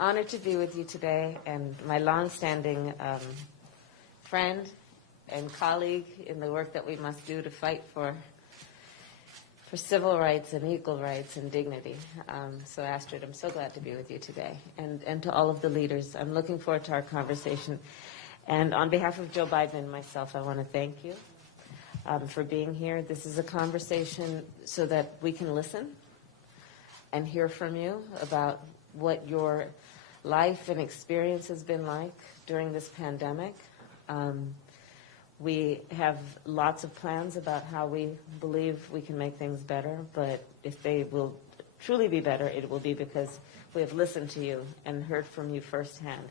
honored to be with you today, and my longstanding friend and colleague in the work that we must do to fight for civil rights and equal rights and dignity. So Astrid, I'm so glad to be with you today. And to all of the leaders, I'm looking forward to our conversation. And on behalf of Joe Biden and myself, I want to thank you for being here. This is a conversation so that we can listen and hear from you about what your life and experience has been like during this pandemic. We have lots of plans about how we believe we can make things better, but if they will truly be better, it will be because we have listened to you and heard from you firsthand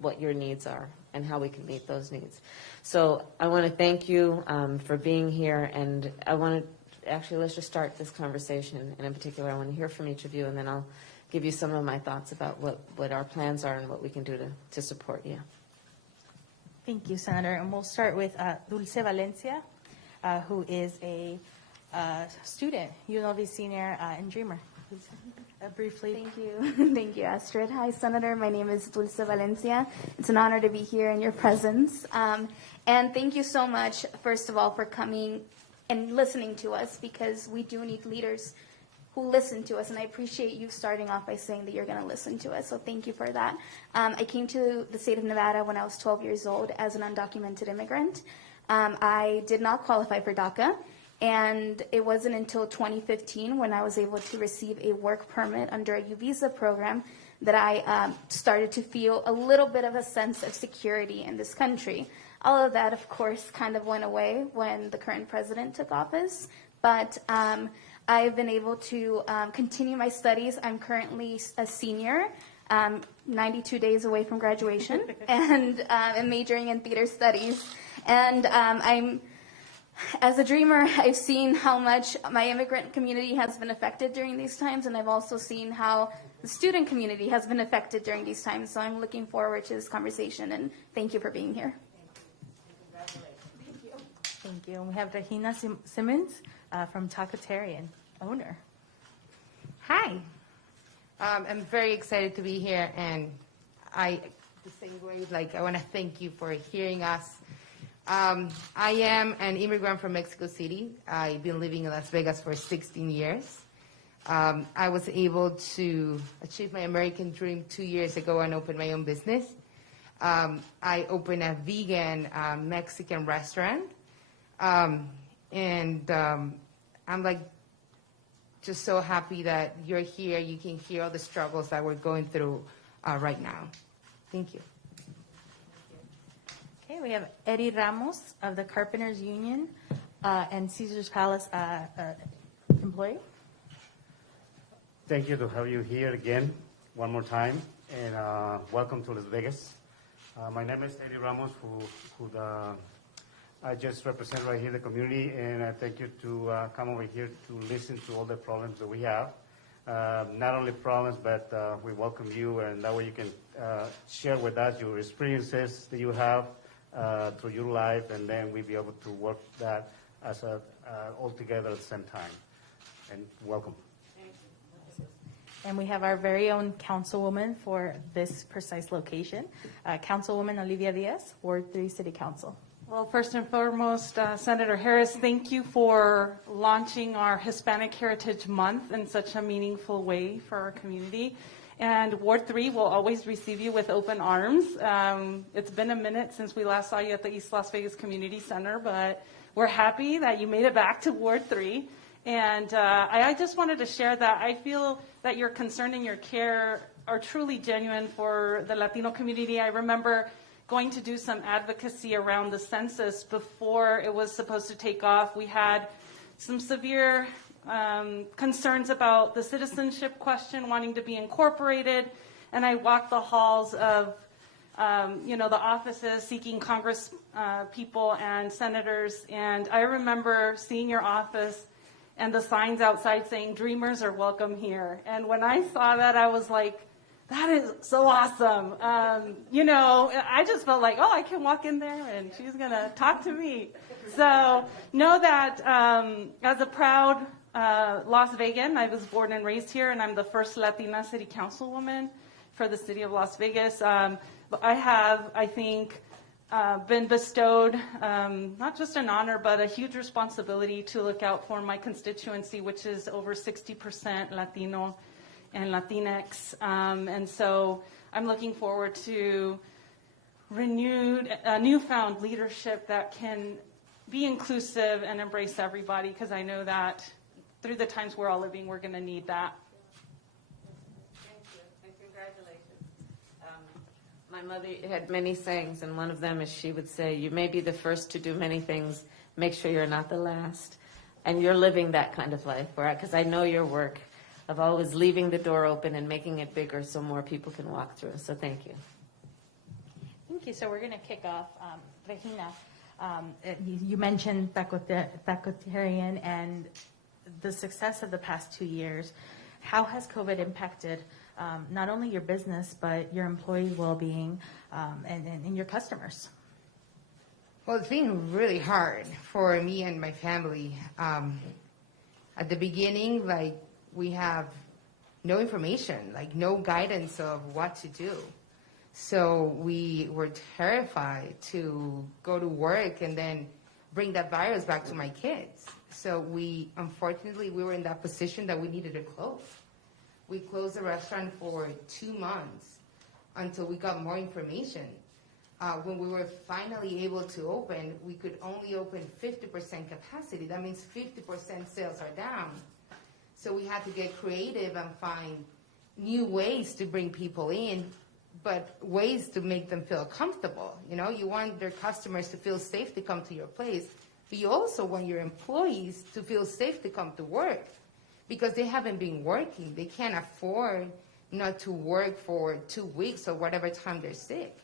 what your needs are and how we can meet those needs. So I want to thank you for being here, and I want to actually, let's just start this conversation, and in particular I want to hear from each of you, and then I'll give you some of my thoughts about what our plans are and what we can do to support you. Thank you, Senator. And we'll start with Luisa Valencia, who is a student, UNLV senior and Dreamer. Please, briefly. Thank you. Thank you, Astrid. Hi, Senator. My name is Luisa Valencia. It's an honor to be here in your presence. And thank you so much, first of all, for coming and listening to us, because we do need leaders who listen to us, and I appreciate you starting off by saying that you're going to listen to us, so thank you for that. I came to the state of Nevada when I was 12 years old as an undocumented immigrant. I did not qualify for DACA, and it wasn't until 2015 when I was able to receive a work permit under a U visa program that I started to feel a little bit of a sense of security in this country. All of that, of course, kind of went away when the current president took office, but I've been able to continue my studies. I'm currently a senior, 92 days away from graduation, and I'm majoring in theater studies. And as a dreamer, I've seen how much my immigrant community has been affected during these times, and I've also seen how the student community has been affected during these times. So I'm looking forward to this conversation, and thank you for being here. Thank you. Thank you. And we have Regina Simmons from Tacotarian, owner. Hi. I'm very excited to be here, and the same way, I want to thank you for hearing us. I am an immigrant from Mexico City. I've been living in Las Vegas for 16 years. I was able to achieve my American dream 2 years ago and open my own business. I opened a vegan Mexican restaurant, and I'm just so happy that you're here. You can hear all the struggles that we're going through right now. Thank you. Okay, we have Eddie Ramos of the Carpenters Union and Caesar's Palace employee. Thank you to have you here again, one more time, and welcome to Las Vegas. My name is Eddie Ramos, who I just represent right here the community, and I thank you to come over here to listen to all the problems that we have. Not only problems, but we welcome you, and that way you can share with us your experiences that you have through your life, and then we'll be able to work that as all together at the same time. And welcome. And we have our very own councilwoman for this precise location, Councilwoman Olivia Diaz, Ward 3 City Council. Well, first and foremost, Senator Harris, thank you for launching our Hispanic Heritage Month in such a meaningful way for our community. And Ward 3 will always receive you with open arms. It's been a minute since we last saw you at the East Las Vegas Community Center, but we're happy that you made it back to Ward 3. And I just wanted to share that I feel that your concern and your care are truly genuine for the Latino community. I remember going to do some advocacy around the census before it was supposed to take off. We had some severe concerns about the citizenship question wanting to be incorporated, and I walked the halls of the offices seeking Congress people and senators, and I remember seeing your office and the signs outside saying dreamers are welcome here. And when I saw that, I was like, that is so awesome. I just felt like, I can walk in there and she's going to talk to me. So know that as a proud Las Vegan, I was born and raised here, and I'm the first Latina city councilwoman for the city of Las Vegas. I have, I think, been bestowed not just an honor, but a huge responsibility to look out for my constituency, which is over 60% Latino and Latinx. And so I'm looking forward to newfound leadership that can be inclusive and embrace everybody, because I know that through the times we're all living, we're going to need that. Thank you, and congratulations. My mother had many sayings, and one of them is she would say, you may be the first to do many things, make sure you're not the last. And you're living that kind of life, because I know your work of always leaving the door open and making it bigger so more people can walk through. So thank you. Thank you. So we're going to kick off. Regina, you mentioned Tacotarian and the success of the past 2 years. How has COVID impacted not only your business, but your employee well-being and your customers? Well, it's been really hard for me and my family. At the beginning, we have no information, no guidance of what to do. So we were terrified to go to work and then bring that virus back to my kids. So unfortunately, we were in that position that we needed to close. We closed the restaurant for 2 months until we got more information. When we were finally able to open, we could only open 50% capacity. That means 50% sales are down. So we had to get creative and find new ways to bring people in, but ways to make them feel comfortable. You want their customers to feel safe to come to your place, but you also want your employees to feel safe to come to work, because they haven't been working. They can't afford not to work for 2 weeks or whatever time they're sick.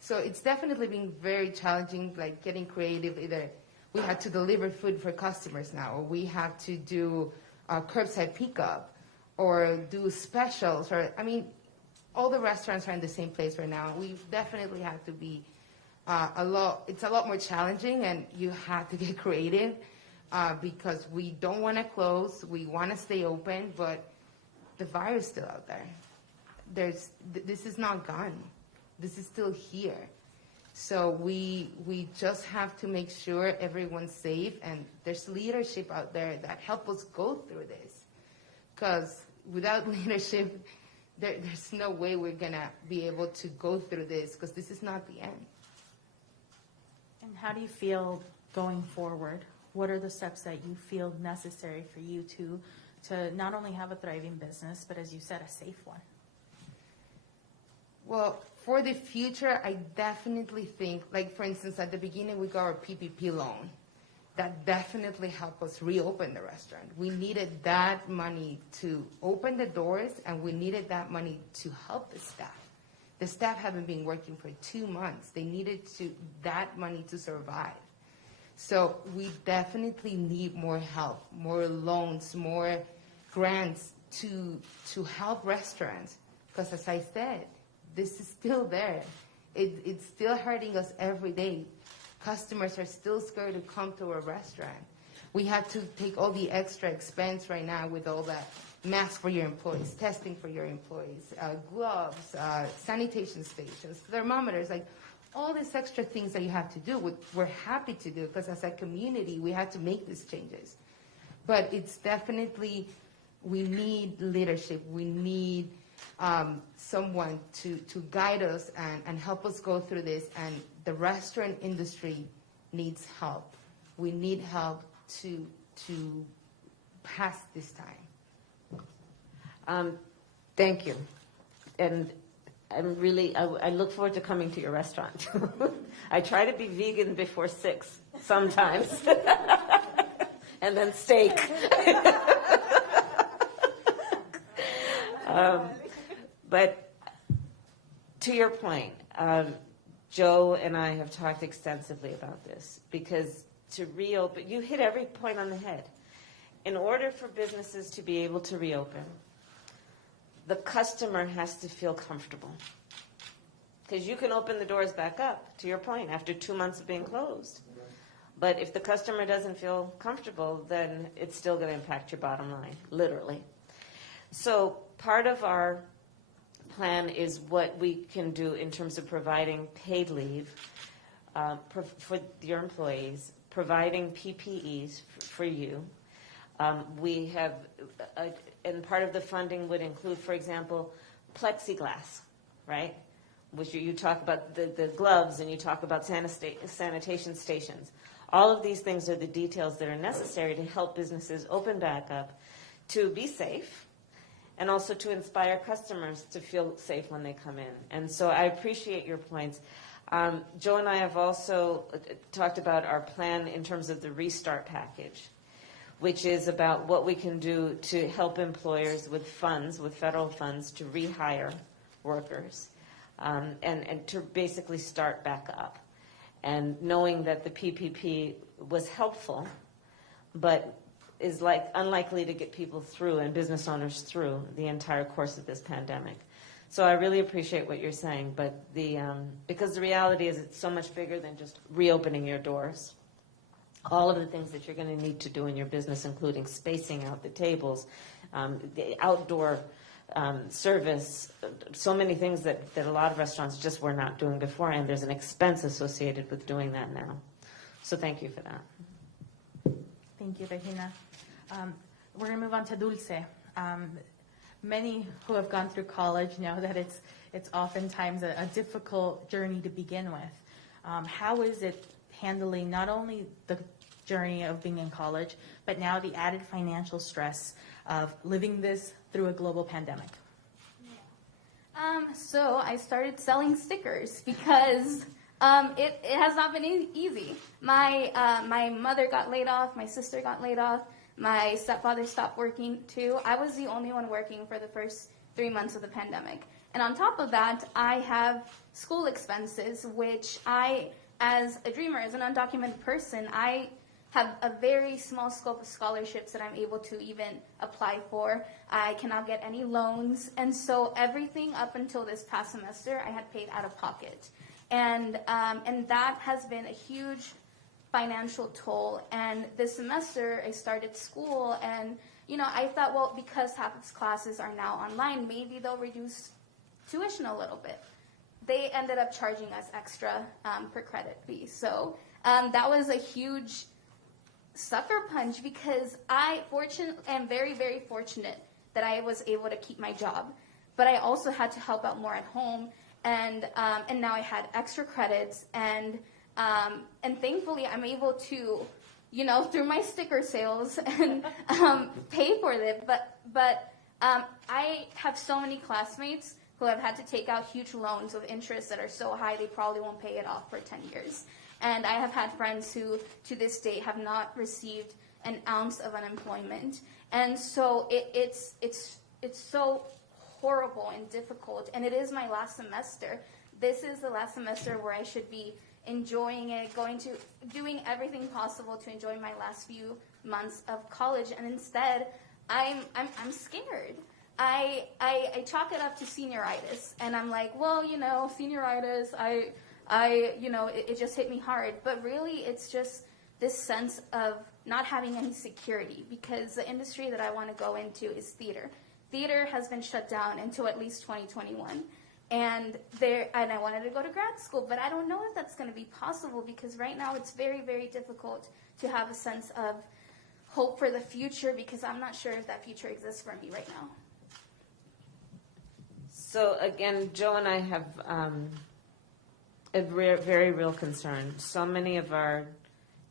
So it's definitely been very challenging, getting creative. Either we have to deliver food for customers now, or we have to do curbside pickup, or do specials, all the restaurants are in the same place right now. We've definitely had to be it's a lot more challenging, and you have to get creative because we don't want to close. We want to stay open, but the virus is still out there. This is not gone. This is still here. So we just have to make sure everyone's safe, and there's leadership out there that help us go through this. Because without leadership, there's no way we're going to be able to go through this, because this is not the end. And how do you feel going forward? What are the steps that you feel necessary for you to not only have a thriving business, but as you said, a safe one? Well, for the future, I definitely think, for instance, at the beginning, we got our PPP loan. That definitely helped us reopen the restaurant. We needed that money to open the doors, and we needed that money to help the staff. The staff haven't been working for 2 months. They needed that money to survive. So we definitely need more help, more loans, more grants to help restaurants. Because as I said, this is still there. It's still hurting us every day. Customers are still scared to come to a restaurant. We have to take all the extra expense right now with all that masks for your employees, testing for your employees, gloves, sanitation stations, thermometers, all these extra things that you have to do. We're happy to do, because as a community, we have to make these changes. But it's definitely, we need leadership. We need someone to guide us and help us go through this. And the restaurant industry needs help. We need help to pass this time. Thank you. And I look forward to coming to your restaurant. I try to be vegan before 6 sometimes. And then steak. But to your point, Joe and I have talked extensively about this, because to reopen, you hit every point on the head. In order for businesses to be able to reopen, the customer has to feel comfortable. Because you can open the doors back up, to your point, after 2 months of being closed. But if the customer doesn't feel comfortable, then it's still going to impact your bottom line, literally. So part of our plan is what we can do in terms of providing paid leave for your employees, providing PPEs for you. We have, and part of the funding would include, for example, plexiglass, right? Which you talk about the gloves and you talk about sanitation stations. All of these things are the details that are necessary to help businesses open back up, to be safe, and also to inspire customers to feel safe when they come in. And so I appreciate your points. Joe and I have also talked about our plan in terms of the Restart package, which is about what we can do to help employers with funds, with federal funds, to rehire workers and to basically start back up. And knowing that the PPP was helpful, but is unlikely to get people through and business owners through the entire course of this pandemic. So I really appreciate what you're saying, but because the reality is it's so much bigger than just reopening your doors. All of the things that you're going to need to do in your business, including spacing out the tables, the outdoor service, so many things that a lot of restaurants just were not doing before, and there's an expense associated with doing that now. So thank you for that. Thank you, Regina. We're going to move on to Dulce. Many who have gone through college know that it's oftentimes a difficult journey to begin with. How is it handling not only the journey of being in college, but now the added financial stress of living this through a global pandemic? So I started selling stickers because it has not been easy. My mother got laid off. My sister got laid off. My stepfather stopped working too. I was the only one working for the first 3 months of the pandemic. And on top of that, I have school expenses, which I, as a dreamer, as an undocumented person, I have a very small scope of scholarships that I'm able to even apply for. I cannot get any loans. And so everything up until this past semester, I had paid out of pocket. And that has been a huge financial toll. And this semester, I started school, and I thought, well, because half of classes are now online, maybe they'll reduce tuition a little bit. They ended up charging us extra per credit fee. So that was a huge sucker punch, because I am very, very fortunate that I was able to keep my job. But I also had to help out more at home, and now I had extra credits, and thankfully I'm able to, through my sticker sales and pay for it. But I have so many classmates who have had to take out huge loans with interest that are so high they probably won't pay it off for 10 years. And I have had friends who, to this day, have not received an ounce of unemployment. And so it's so horrible and difficult. And it is my last semester. This is the last semester where I should be enjoying it, doing everything possible to enjoy my last few months of college. And instead, I'm scared. I chalk it up to senioritis. And I'm like, well, senioritis, it just hit me hard. But really, it's just this sense of not having any security, because the industry that I want to go into is theater. Theater has been shut down until at least 2021. And I wanted to go to grad school, but I don't know if that's going to be possible, because right now it's very, very difficult to have a sense of hope for the future, because I'm not sure if that future exists for me right now. So again, Joe and I have a very real concern. So many of our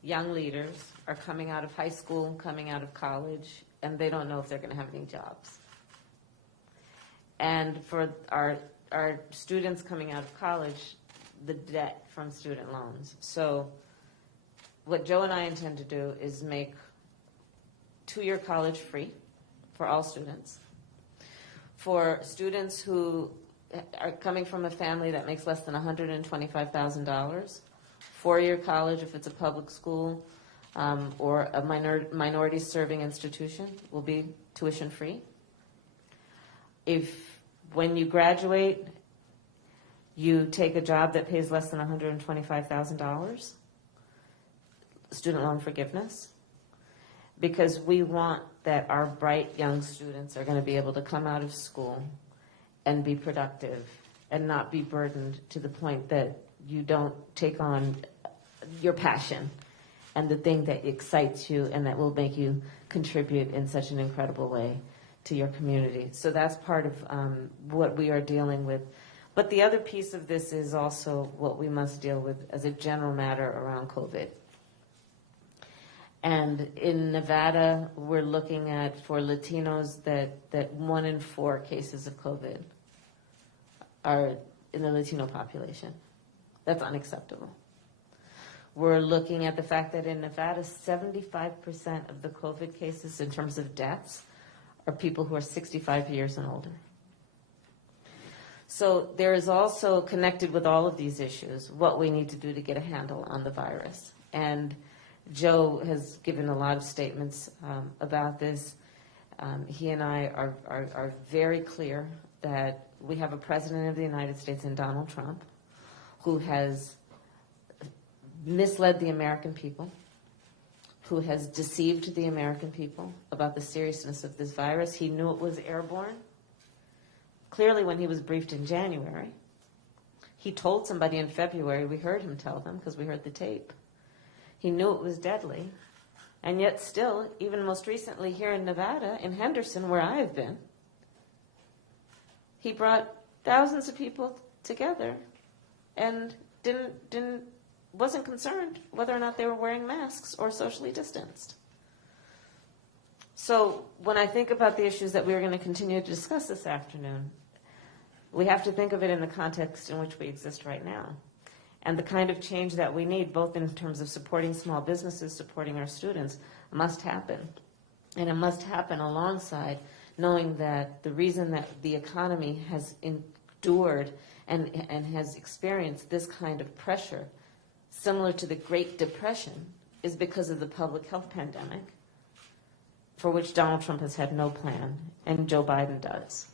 young leaders are coming out of high school, coming out of college, and they don't know if they're going to have any jobs. And for our students coming out of college, the debt from student loans. So what Joe and I intend to do is make 2-year college free for all students. For students who are coming from a family that makes less than $125,000, 4-year college if it's a public school or a minority serving institution will be tuition free. If when you graduate, you take a job that pays less than $125,000, student loan forgiveness, because we want that our bright young students are going to be able to come out of school and be productive and not be burdened to the point that you don't take on your passion and the thing that excites you and that will make you contribute in such an incredible way to your community. So that's part of what we are dealing with. But the other piece of this is also what we must deal with as a general matter around COVID. And in Nevada, we're looking at, for Latinos, that 1 in 4 cases of COVID are in the Latino population. That's unacceptable. We're looking at the fact that in Nevada, 75% of the COVID cases in terms of deaths are people who are 65 years and older. So there is also, connected with all of these issues, what we need to do to get a handle on the virus. And Joe has given a lot of statements about this. He and I are very clear that we have a president of the United States in Donald Trump who has misled the American people, who has deceived the American people about the seriousness of this virus. He knew it was airborne. Clearly, when he was briefed in January, he told somebody in February, we heard him tell them because we heard the tape. He knew it was deadly. And yet still, even most recently here in Nevada, in Henderson, where I have been, he brought thousands of people together and wasn't concerned whether or not they were wearing masks or socially distanced. So when I think about the issues that we're going to continue to discuss this afternoon, we have to think of it in the context in which we exist right now. And the kind of change that we need, both in terms of supporting small businesses, supporting our students, must happen. And it must happen alongside knowing that the reason that the economy has endured and has experienced this kind of pressure, similar to the Great Depression, is because of the public health pandemic, for which Donald Trump has had no plan, and Joe Biden does.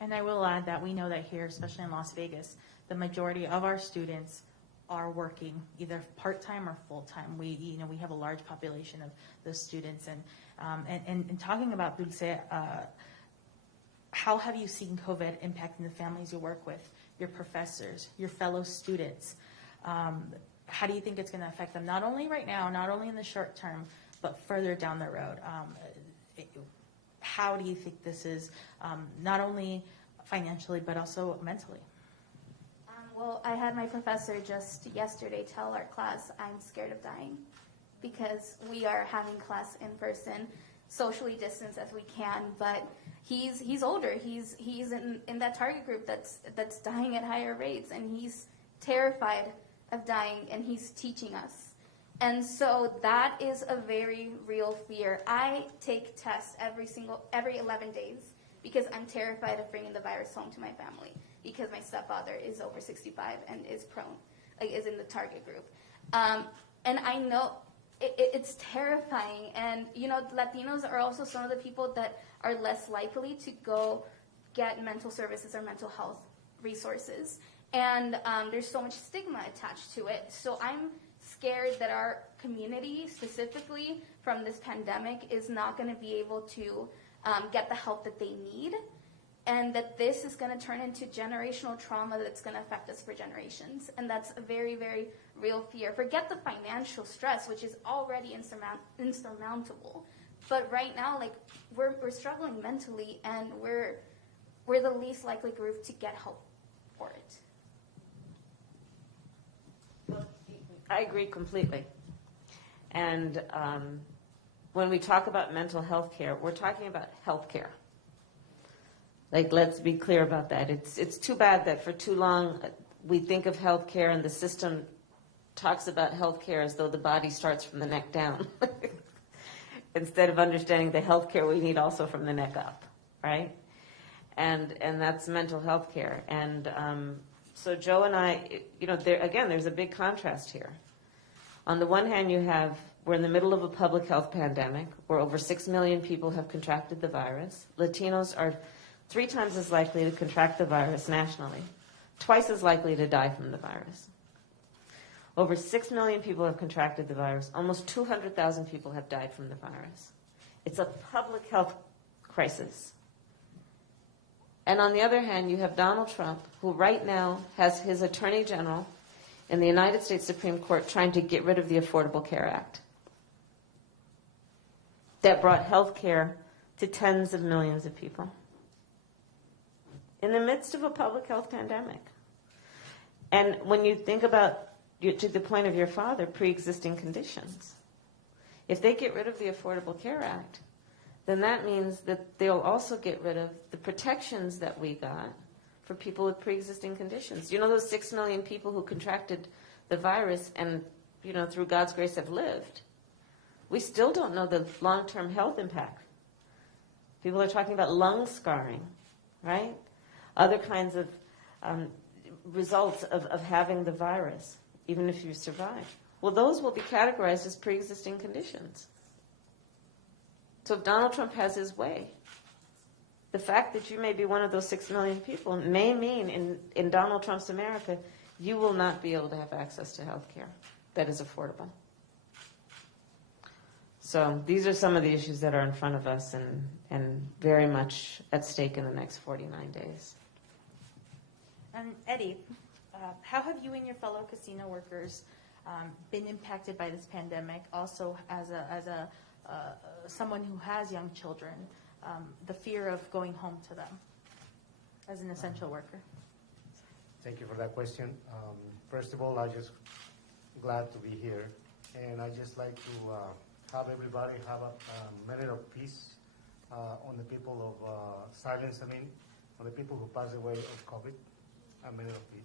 And I will add that we know that here, especially in Las Vegas, the majority of our students are working either part-time or full-time. We have a large population of those students. And talking about Dulce, how have you seen COVID impacting the families you work with, your professors, your fellow students? How do you think it's going to affect them, not only right now, not only in the short term, but further down the road? How do you think this is, not only financially, but also mentally? Well, I had my professor just yesterday tell our class, I'm scared of dying, because we are having class in person, socially distanced as we can, but he's older. He's in that target group that's dying at higher rates, and he's terrified of dying, and he's teaching us. And so that is a very real fear. I take tests every 11 days because I'm terrified of bringing the virus home to my family, because my stepfather is over 65 and is prone, is in the target group. And I know it's terrifying. And, Latinos are also some of the people that are less likely to go get mental services or mental health resources. And there's so much stigma attached to it. So I'm scared that our community, specifically from this pandemic, is not going to be able to get the help that they need, and that this is going to turn into generational trauma that's going to affect us for generations. And that's a very, very real fear. Forget the financial stress, which is already insurmountable. But right now, we're struggling mentally, and we're the least likely group to get help for it. I agree completely. And when we talk about mental health care, we're talking about health care. Let's be clear about that. It's too bad that for too long we think of health care and the system talks about health care as though the body starts from the neck down, instead of understanding the health care we need also from the neck up, right? And that's mental health care. And so Joe and I, there's a big contrast here. On the one hand, we're in the middle of a public health pandemic where over 6 million people have contracted the virus. Latinos are 3 times as likely to contract the virus nationally, twice as likely to die from the virus. Over 6 million people have contracted the virus. Almost 200,000 people have died from the virus. It's a public health crisis. And on the other hand, you have Donald Trump, who right now has his attorney general in the United States Supreme Court trying to get rid of the Affordable Care Act that brought health care to tens of millions of people in the midst of a public health pandemic. And when you think about, to the point of your father, pre-existing conditions, if they get rid of the Affordable Care Act, then that means that they'll also get rid of the protections that we got for people with pre-existing conditions. You know those 6 million people who contracted the virus and, through God's grace have lived? We still don't know the long-term health impact. People are talking about lung scarring, right? Other kinds of results of having the virus, even if you survive. Well, those will be categorized as pre-existing conditions. So if Donald Trump has his way, the fact that you may be one of those 6 million people may mean in Donald Trump's America, you will not be able to have access to health care that is affordable. So these are some of the issues that are in front of us and very much at stake in the next 49 days. And Eddie, how have you and your fellow casino workers been impacted by this pandemic? Also, as someone who has young children, the fear of going home to them as an essential worker. Thank you for that question. First of all, I'm just glad to be here, and I just like to have everybody have a minute of peace on the people of silence. On the people who passed away of COVID. A minute of peace.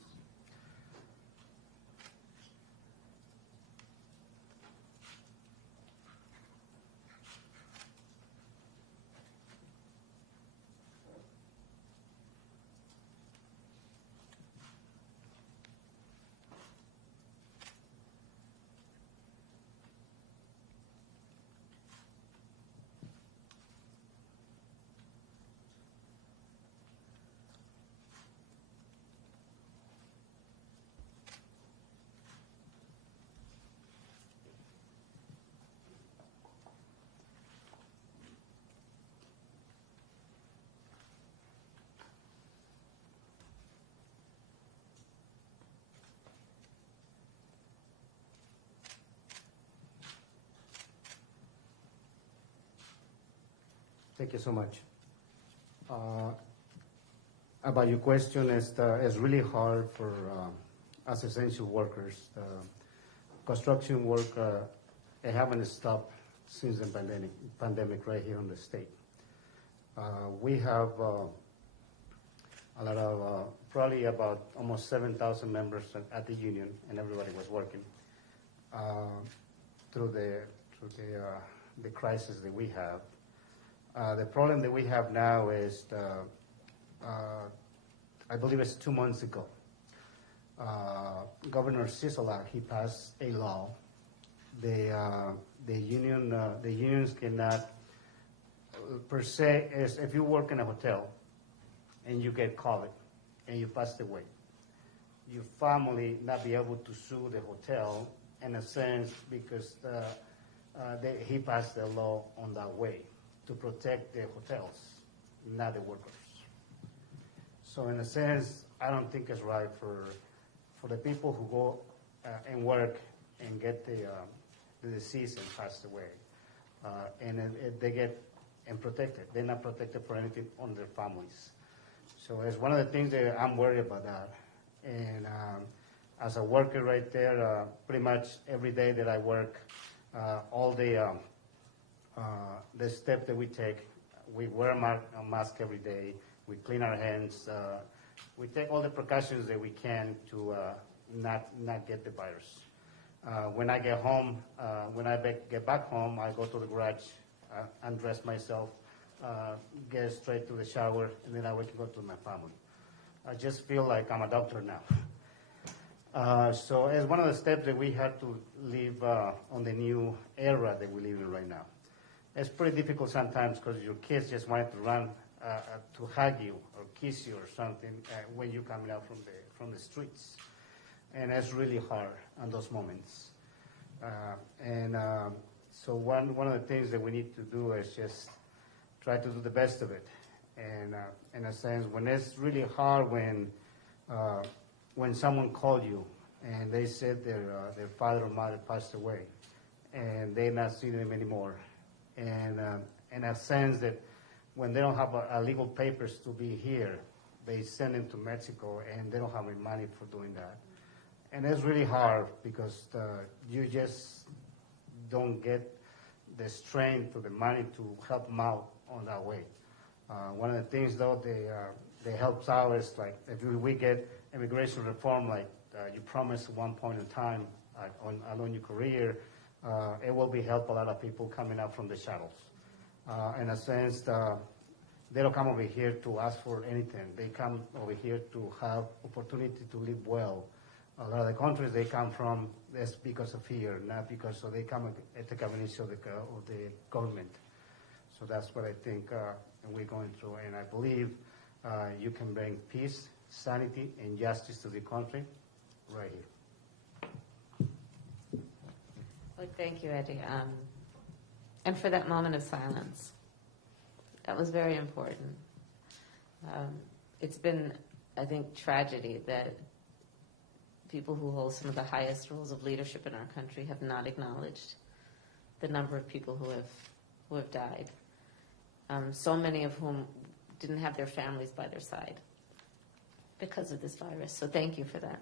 Thank you so much. About your question, it's really hard for us essential workers. Construction work, they haven't stopped since the pandemic right here in the state. We have a lot of, probably about almost 7,000 members at the union, and everybody was working through the crisis that we have. The problem that we have now is, I believe it's 2 months ago, Governor Sisolak, he passed a law. The unions cannot, per se, is if you work in a hotel and you get COVID and you passed away, your family not be able to sue the hotel in a sense because he passed the law on that way to protect the hotels, not the workers. So in a sense, I don't think it's right for the people who go and work and get the disease and pass away, and they get and protected. They're not protected for anything on their families. So it's one of the things that I'm worried about that. And as a worker right there, pretty much every day that I work, all the step that we take, we wear a mask every day, we clean our hands, we take all the precautions that we can to not get the virus. When I get home, when I get back home, I go to the garage, undress myself, get straight to the shower, and then I can go to my family. I just feel like I'm a doctor now. So it's one of the steps that we have to live on the new era that we live in right now. It's pretty difficult sometimes because your kids just want to run to hug you or kiss you or something when you're coming out from the streets. And it's really hard on those moments. So one of the things that we need to do is just try to do the best of it. And in a sense, when it's really hard when someone called you and they said their father or mother passed away and they're not seeing them anymore. And in a sense that when they don't have a legal papers to be here, they send them to Mexico and they don't have any money for doing that. And it's really hard because you just don't get the strength or the money to help them out on that way. One of the things, though, they help out is like if we get immigration reform, like you promised at one point in time along your career, it will be help a lot of people coming out from the shadows. In a sense, they don't come over here to ask for anything. They come over here to have opportunity to live well. A lot of the countries they come from, that's because of fear, not because they come at the convenience of the government. So that's what I think we're going through. And I believe you can bring peace, sanity, and justice to the country right here. Well, thank you, Eddie. And for that moment of silence. That was very important. It's been, I think, tragedy that people who hold some of the highest roles of leadership in our country have not acknowledged the number of people who have died. So many of whom didn't have their families by their side because of this virus. So thank you for that.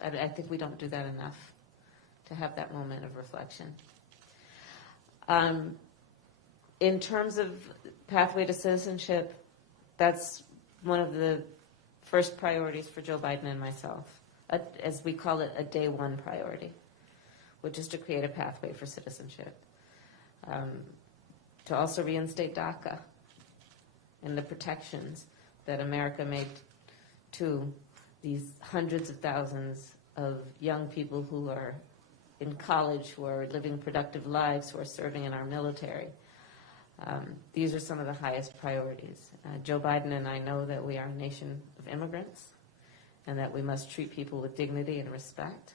I think we don't do that enough, to have that moment of reflection. In terms of pathway to citizenship, that's one of the first priorities for Joe Biden and myself, as we call it, a day one priority, which is to create a pathway for citizenship. To also reinstate DACA and the protections that America made to these hundreds of thousands of young people who are in college, who are living productive lives, who are serving in our military. These are some of the highest priorities. Joe Biden and I know that we are a nation of immigrants and that we must treat people with dignity and respect.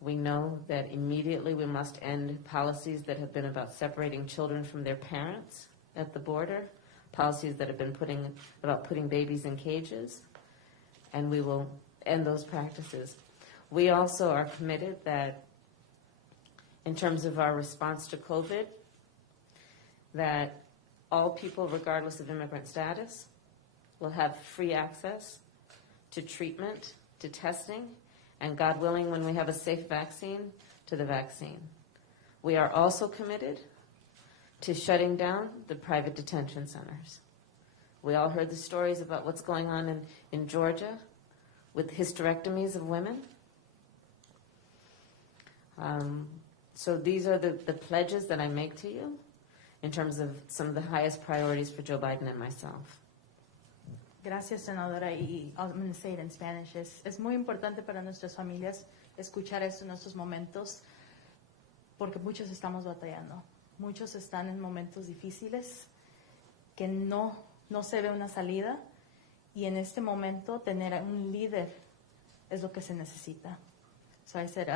We know that immediately we must end policies that have been about separating children from their parents at the border, policies that have been about putting babies in cages, and we will end those practices. We also are committed that in terms of our response to COVID, that all people, regardless of immigrant status, will have free access to treatment, to testing, and God willing, when we have a safe vaccine, to the vaccine. We are also committed to shutting down the private detention centers. We all heard the stories about what's going on in Georgia with hysterectomies of women. So these are the pledges that I make to you in terms of some of the highest priorities for Joe Biden and myself. Gracias, senadora. Y I'm going to say it in Spanish. Es muy importante para nuestras familias escuchar esto en estos momentos porque muchos estamos batallando. Muchos están en momentos difíciles que no se ve una salida y en este momento tener un líder es lo que se necesita. So I said,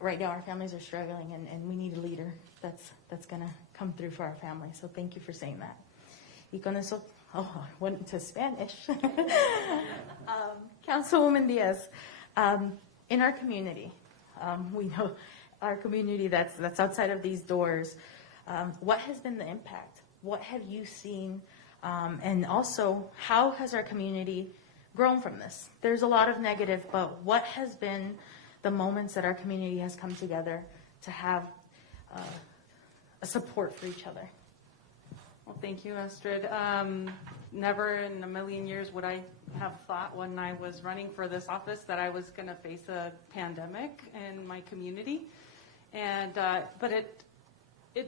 right now our families are struggling and we need a leader that's going to come through for our families. So thank you for saying that. Y con eso, I went into Spanish. Councilwoman Diaz, in our community, we know our community that's outside of these doors, what has been the impact? What have you seen? And also, how has our community grown from this? There's a lot of negative, but what has been the moments that our community has come together to have a support for each other? Well, thank you, Astrid. Never in a million years would I have thought when I was running for this office that I was going to face a pandemic in my community. And but it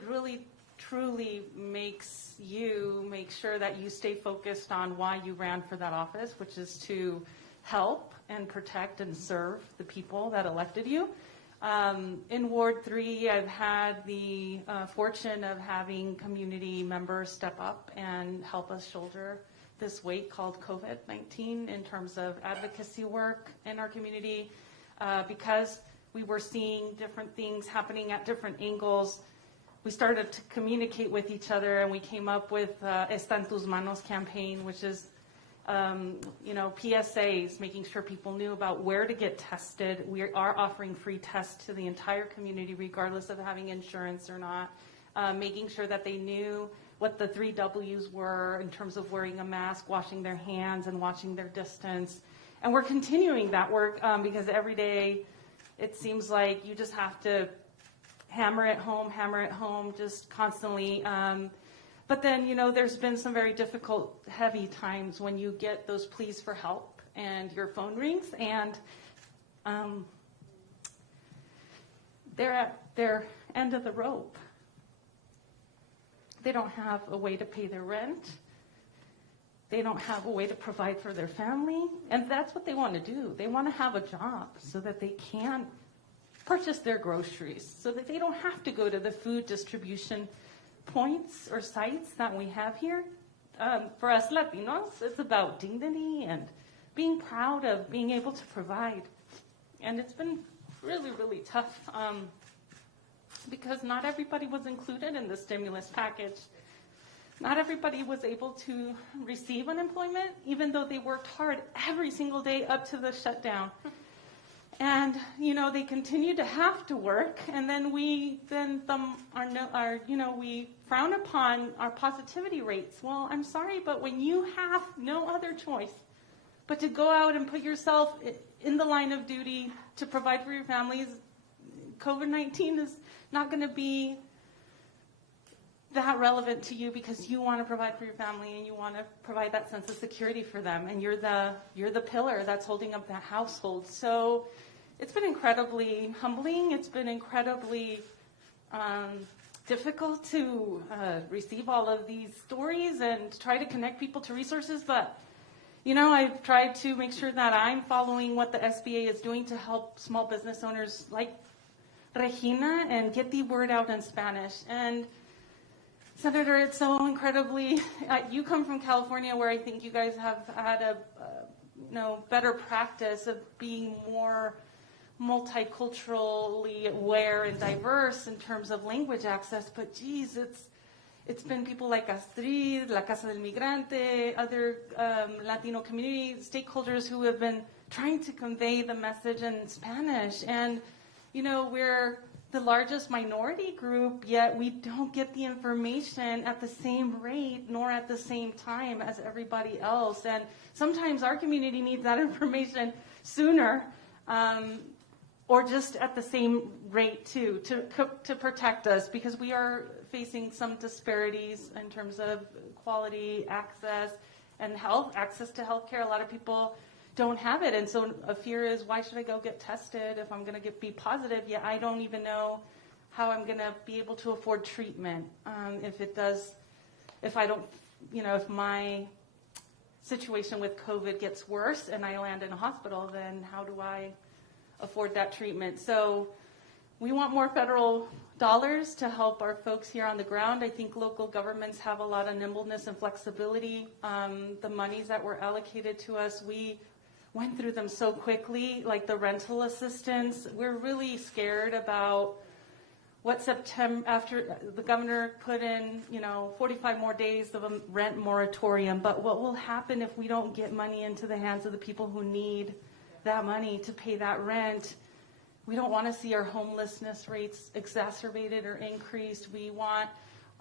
really truly makes you make sure that you stay focused on why you ran for that office, which is to help and protect and serve the people that elected you. In Ward 3, I've had the fortune of having community members step up and help us shoulder this weight called COVID-19 in terms of advocacy work in our community, because we were seeing different things happening at different angles. we started to communicate with each other, and we came up with Está en tus manos campaign, which is PSAs, making sure people knew about where to get tested. We are offering free tests to the entire community, regardless of having insurance or not, making sure that they knew what the 3 W's were in terms of wearing a mask, washing their hands, and watching their distance. And we're continuing that work because every day it seems like you just have to hammer it home, just constantly. But then, there's been some very difficult, heavy times when you get those pleas for help and your phone rings, and they're at their end of the rope. They don't have a way to pay their rent. They don't have a way to provide for their family. And that's what they want to do. They want to have a job so that they can purchase their groceries, so that they don't have to go to the food distribution points or sites that we have here. For us Latinos, it's about dignity and being proud of being able to provide. And it's been really, really tough because not everybody was included in the stimulus package. Not everybody was able to receive unemployment, even though they worked hard every single day up to the shutdown. And, they continue to have to work, and then we frown upon our positivity rates. Well, I'm sorry, but when you have no other choice but to go out and put yourself in the line of duty to provide for your families, COVID-19 is not going to be that relevant to you because you want to provide for your family and you want to provide that sense of security for them, and you're the pillar that's holding up that household. So it's been incredibly humbling. It's been incredibly difficult to receive all of these stories and try to connect people to resources. But, I've tried to make sure that I'm following what the SBA is doing to help small business owners like Regina and get the word out in Spanish. And Senator, it's so incredibly, you come from California, where I think you guys have had a better practice of being more multiculturally aware and diverse in terms of language access, but geez, it's been people like Astrid, La Casa del Migrante, other Latino community stakeholders who have been trying to convey the message in Spanish. And, we're the largest minority group, yet we don't get the information at the same rate nor at the same time as everybody else. And sometimes our community needs that information sooner, or just at the same rate too, to protect us, because we are facing some disparities in terms of quality, access, and access to healthcare. A lot of people don't have it, and so a fear is, why should I go get tested if I'm going to be positive? Yet I don't even know how I'm going to be able to afford treatment if my situation with COVID gets worse and I land in a hospital, then how do I afford that treatment? So we want more federal dollars to help our folks here on the ground. I think local governments have a lot of nimbleness and flexibility. The monies that were allocated to us, we went through them so quickly, like the rental assistance. We're really scared about what September, after the governor put in, 45 more days of a rent moratorium, but what will happen if we don't get money into the hands of the people who need that money to pay that rent? We don't want to see our homelessness rates exacerbated or increased. We want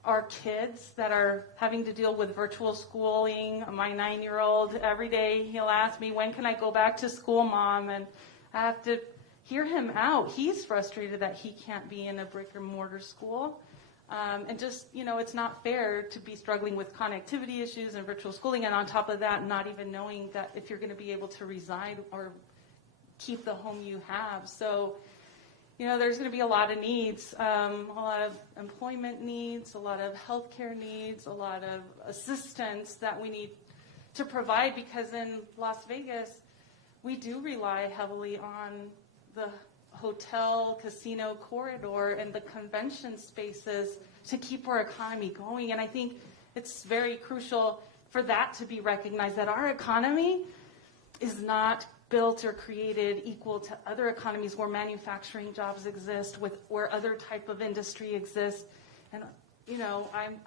our kids that are having to deal with virtual schooling. My 9-year-old, every day he'll ask me, when can I go back to school, Mom? And I have to hear him out. He's frustrated that he can't be in a brick and mortar school. And just, it's not fair to be struggling with connectivity issues and virtual schooling, and on top of that, not even knowing that if you're going to be able to reside or keep the home you have. So, there's going to be a lot of needs, a lot of employment needs, a lot of healthcare needs, a lot of assistance that we need to provide, because in Las Vegas, we do rely heavily on the hotel, casino corridor and the convention spaces to keep our economy going. And I think it's very crucial for that to be recognized, that our economy is not built or created equal to other economies where manufacturing jobs exist, where other type of industry exists. And,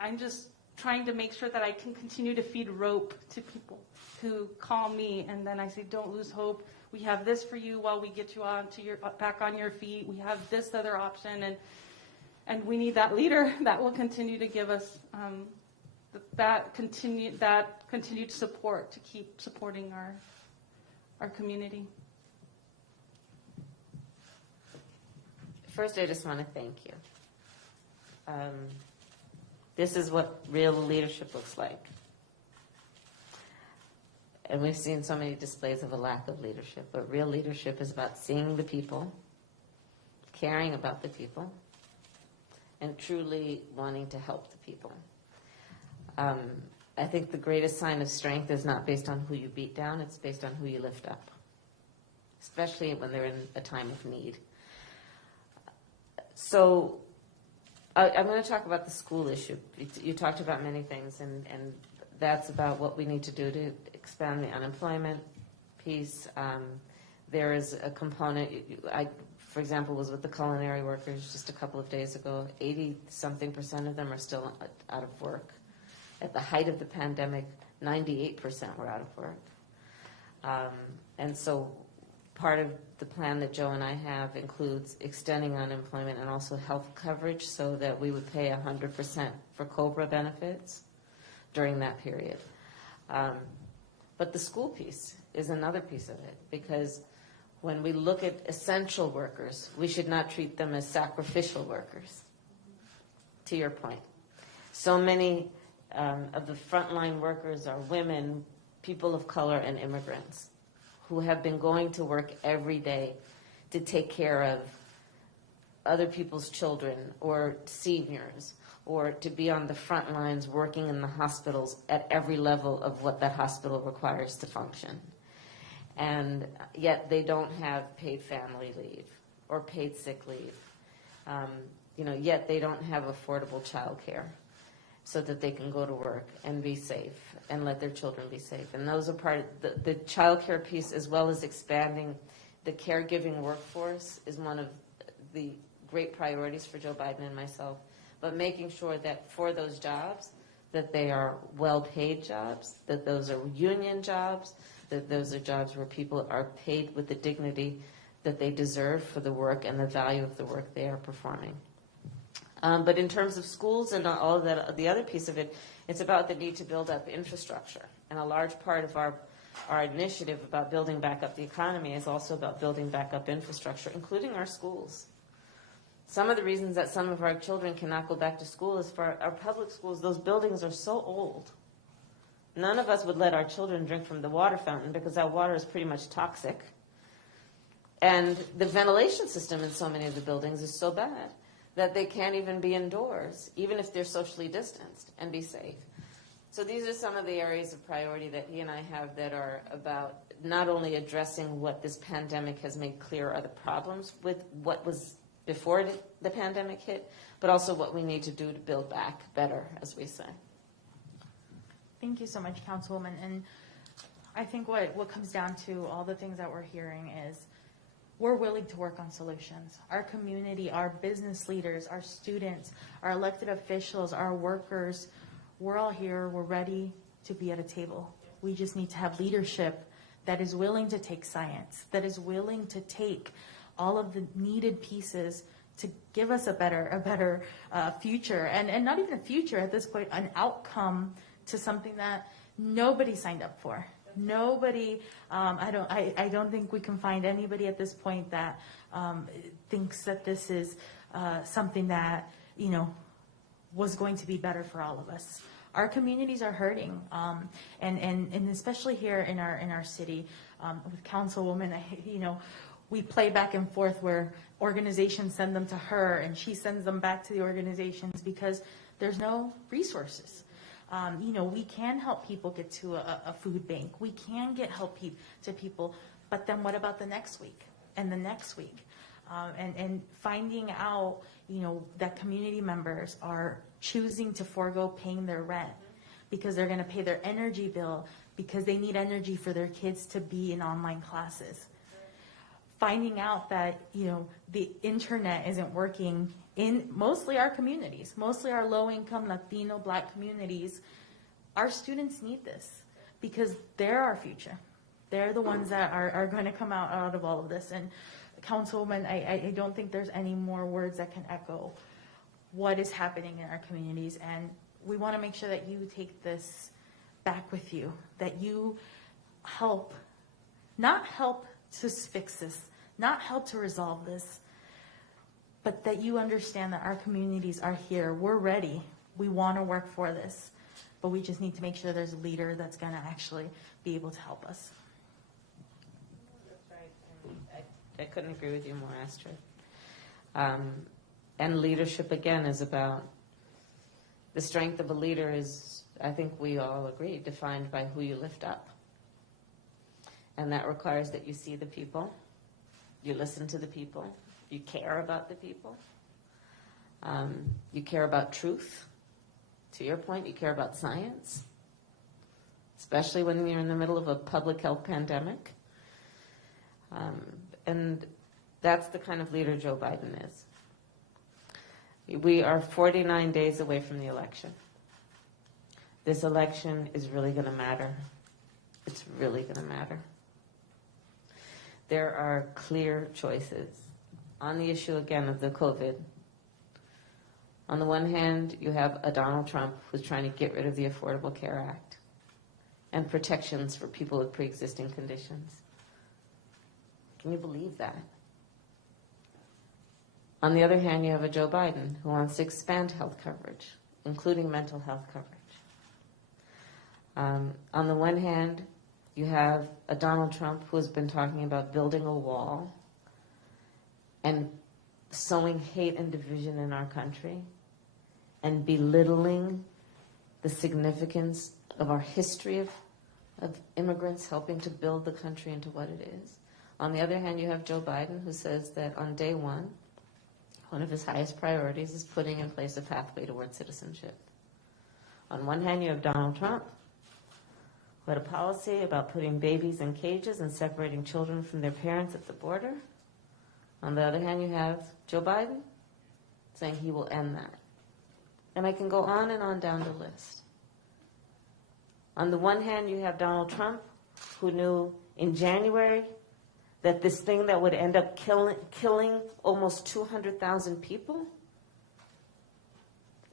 I'm just trying to make sure that I can continue to feed rope to people who call me, and then I say, don't lose hope. We have this for you while we get you back on your feet. We have this other option, and we need that leader that will continue to give us that continued support to keep supporting our community. First, I just want to thank you. This is what real leadership looks like. And we've seen so many displays of a lack of leadership, but real leadership is about seeing the people, caring about the people, and truly wanting to help the people. I think the greatest sign of strength is not based on who you beat down, it's based on who you lift up, especially when they're in a time of need. So I'm going to talk about the school issue. You talked about many things, and that's about what we need to do to expand the unemployment piece. There is a component, I, for example, was with the culinary workers just a couple of days ago. 80-something% of them are still out of work. At the height of the pandemic, 98% were out of work. And so part of the plan that Joe and I have includes extending unemployment and also health coverage so that we would pay 100% for COBRA benefits during that period. But the school piece is another piece of it, because when we look at essential workers, we should not treat them as sacrificial workers, to your point. So many of the frontline workers are women, people of color, and immigrants who have been going to work every day to take care of other people's children or seniors, or to be on the front lines working in the hospitals at every level of what that hospital requires to function. And yet they don't have paid family leave or paid sick leave. Yet they don't have affordable child care so that they can go to work and be safe and let their children be safe. And those are part of the child care piece, as well as expanding the caregiving workforce, is one of the great priorities for Joe Biden and myself. But making sure that for those jobs, that they are well-paid jobs, that those are union jobs, that those are jobs where people are paid with the dignity that they deserve for the work and the value of the work they are performing. But in terms of schools and all of that, the other piece of it, it's about the need to build up infrastructure. And a large part of our initiative about building back up the economy is also about building back up infrastructure, including our schools. Some of the reasons that some of our children cannot go back to school is for our public schools. Those buildings are so old. None of us would let our children drink from the water fountain because that water is pretty much toxic. And the ventilation system in so many of the buildings is so bad that they can't even be indoors, even if they're socially distanced, and be safe. So these are some of the areas of priority that he and I have that are about not only addressing what this pandemic has made clear are the problems with what was before the pandemic hit, but also what we need to do to build back better, as we say. Thank you so much, Councilwoman. And I think what comes down to all the things that we're hearing is we're willing to work on solutions. Our community, our business leaders, our students, our elected officials, our workers, we're all here. We're ready to be at a table. We just need to have leadership that is willing to take science, that is willing to take all of the needed pieces to give us a better future, and not even a future at this point, an outcome to something that nobody signed up for. Nobody, I don't think we can find anybody at this point that thinks that this is something that, was going to be better for all of us. Our communities are hurting, and especially here in our city, with Councilwoman, we play back and forth where organizations send them to her and she sends them back to the organizations because there's no resources. We can help people get to a food bank. We can get help to people, but then what about the next week and the next week? And finding out, that community members are choosing to forego paying their rent because they're going to pay their energy bill because they need energy for their kids to be in online classes. Finding out that, the internet isn't working in mostly our communities, mostly our low-income Latino, Black communities. Our students need this because they're our future. They're the ones that are going to come out of all of this. And Councilwoman, I don't think there's any more words that can echo what is happening in our communities. And we want to make sure that you take this back with you, that you help, not help to fix this, not help to resolve this, but that you understand that our communities are here. We're ready. We want to work for this, but we just need to make sure there's a leader that's going to actually be able to help us. That's right. And I couldn't agree with you more, Astrid. And leadership, again, is about the strength of a leader is, I think we all agree, defined by who you lift up. And that requires that you see the people, you listen to the people, you care about the people, you care about truth. To your point, you care about science, especially when you're in the middle of a public health pandemic. And that's the kind of leader Joe Biden is. We are 49 days away from the election. This election is really going to matter. It's really going to matter. There are clear choices on the issue, again, of the COVID. On the one hand, you have a Donald Trump who's trying to get rid of the Affordable Care Act and protections for people with pre-existing conditions. Can you believe that? On the other hand, you have a Joe Biden who wants to expand health coverage, including mental health coverage. On the one hand, you have a Donald Trump who has been talking about building a wall and sowing hate and division in our country and belittling the significance of our history of immigrants helping to build the country into what it is. On the other hand, you have Joe Biden who says that on day one of his highest priorities is putting in place a pathway towards citizenship. On one hand, you have Donald Trump, who had a policy about putting babies in cages and separating children from their parents at the border. On the other hand, you have Joe Biden saying he will end that. And I can go on and on down the list. On the one hand, you have Donald Trump, who knew in January that this thing that would end up killing almost 200,000 people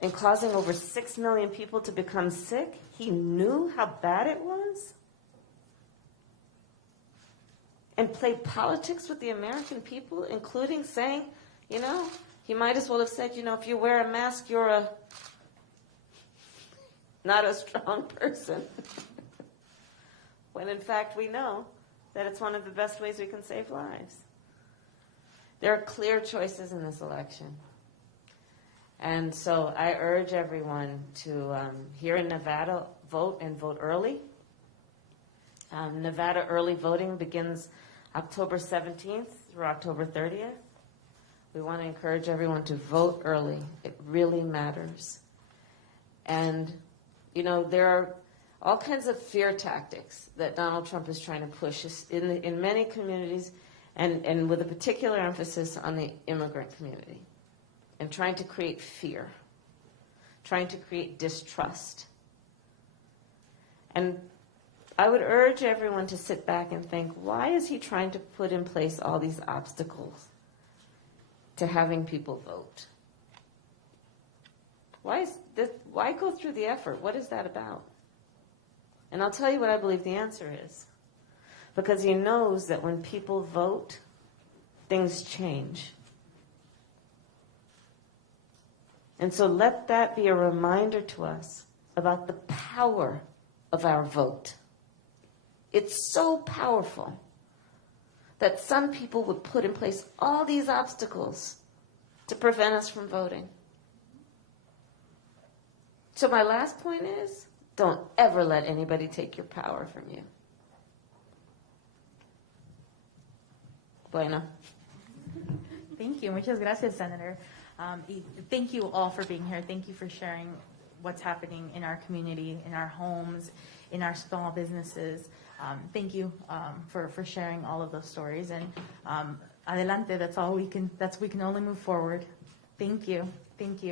and causing over 6 million people to become sick, he knew how bad it was and played politics with the American people, including saying, he might as well have said, if you wear a mask, you're not a strong person. When in fact we know that it's one of the best ways we can save lives. There are clear choices in this election. And so I urge everyone to, here in Nevada, vote and vote early. Nevada early voting begins October 17th through October 30th. We want to encourage everyone to vote early. It really matters. And, there are all kinds of fear tactics that Donald Trump is trying to push in many communities and with a particular emphasis on the immigrant community and trying to create fear, trying to create distrust. And I would urge everyone to sit back and think, why is he trying to put in place all these obstacles to having people vote? Why go through the effort? What is that about? And I'll tell you what I believe the answer is. Because he knows that when people vote, things change. And so let that be a reminder to us about the power of our vote. It's so powerful that some people would put in place all these obstacles to prevent us from voting. So my last point is, don't ever let anybody take your power from you. Bueno. Thank you. Muchas gracias, Senator. Thank you all for being here. Thank you for sharing what's happening in our community, in our homes, in our small businesses. Thank you for sharing all of those stories. And adelante, we can only move forward. Thank you. Thank you.